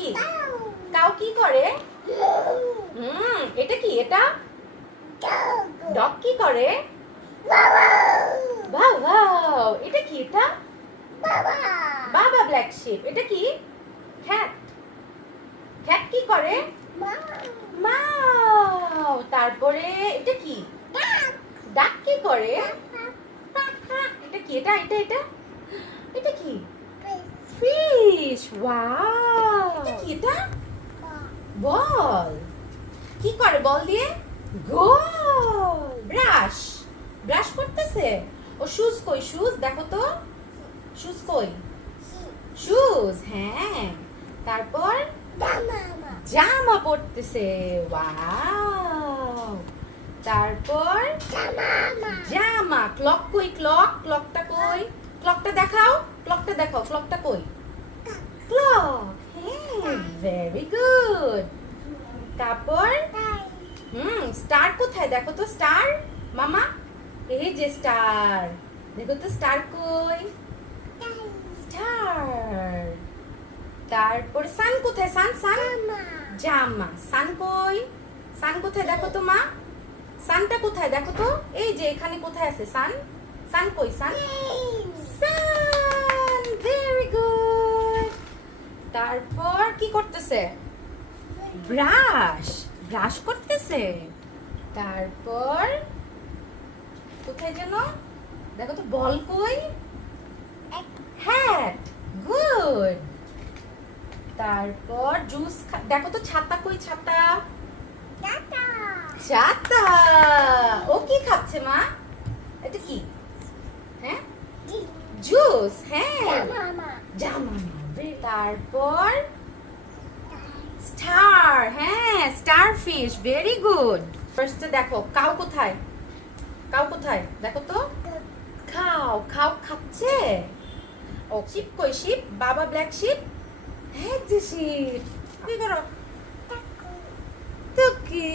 কি? কাউ কি করে? এটা কি? এটা ডগ কি করে? ওয়াও ওয়াও, এটা কি? এটা বাবা ব্ল্যাক শিপ। এটা কি? ক্যাট। ক্যাট কি করে? মাও। তারপরে এটা কি? ডাক কি করে? এটা কি? এটা এটা এটা এটা কি? ফিশ। ওয়াও। এটা কি? এটা বল। কি করে বল দিয়ে? গোল। ব্রাশ। ব্রাশ করতেছে। ও শুজ কই? শুজ দেখো তো। শুজ কই? শুজ। হ্যাঁ। তারপর জামা পরতেছে। ওয়াও। তারপর জামা। ক্লক কই? ক্লক। ক্লকটা কই? ক্লকটা দেখাও। ক্লকটা দেখাও। ক্লকটা কই? ক্লক। হ্যাঁ, ভেরি গুড। তারপর স্টার কোথায় দেখো তো? স্টার মামা, এই যে স্টার। দেখো তো স্টার কই? স্টার। তারপর সান কোথায়? সান সান জামা। সান কই? সান কোথায় দেখো তো মা? সানটা কোথায় দেখো তো? এই যে এখানে কোথায় আছে সান? সান কই? সান সান। Very good. তারপর কি করতেছে? ব্রাশ। ব্রাশ করতেছে। তারপর কোথায় যেন দেখো তো বল কই? হ্যাট। গুড। তারপর জুস দেখো তো ছাতা কই? ছাতা। ছাতা। ও কি খাচ্ছে মা? এটা কি? হ্যাঁ, জুস। হ্যাঁ, জামা। তারপর স্টার। হ্যাঁ, স্টার ফিশ। Very good. ফার্স্টে দেখো কাউ কোথায়? কাউ কোথায় দেখো তো? খাও। খাও খাচ্ছে। ও শিপ কই? শিপ বাবা ব্ল্যাক শিপ। হ্যাঁ যে শিপ। কি করো? টুকি।